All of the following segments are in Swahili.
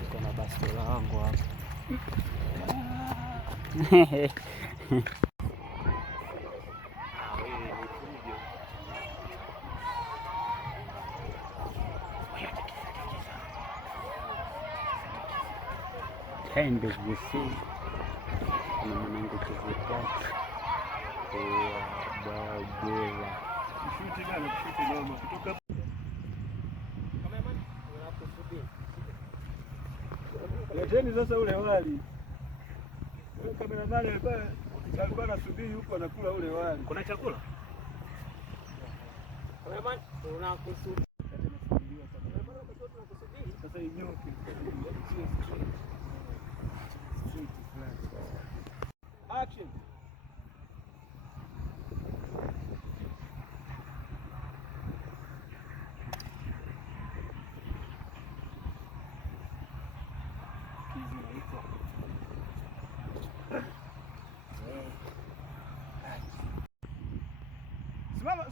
Niko na bastola wangu hapa. Kind of the same. Kuna mwanangu kivutatu Babela. Leteni sasa ule wali. Kameramani alikuwa anasubiri huko anakula ule wali. Kuna chakula? Kameramani tunakusubiri. Sasa inyoke. Action.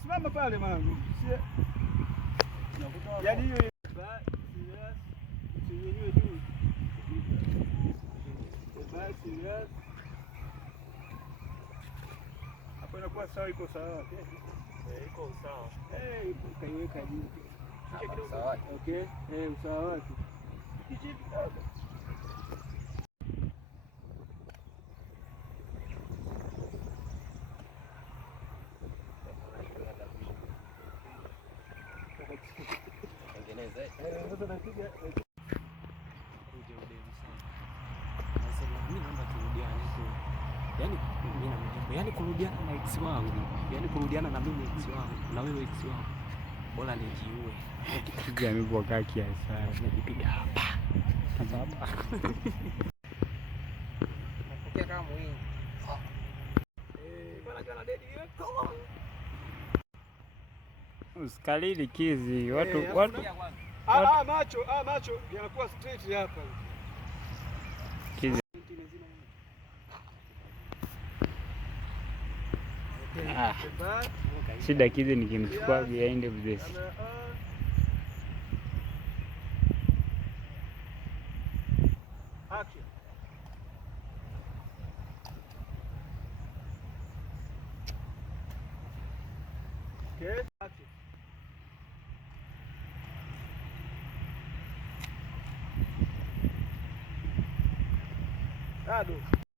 Simama pale mwanangu. Yaani hiyo usinyanyue juu. Basi hapo inakuwa sawa, iko sawa. Iko sawa. Kaiweka juu. Sawa. Okay. Usawa wake. Yaani kurudiana na ex wangu, yaani kurudiana na mimi ex wangu, na wewe ex wangu, bora nijiue. Kija amepokaa kiasi sana, najipiga hapa hapa. Napokea kama muhimu. Bwana jana dedi yako. Usikalili kizi, watu macho yanakuwa straight hapa. Kizi. Shida kizi nikimchukua behind of this. Action. Okay, action. Ado.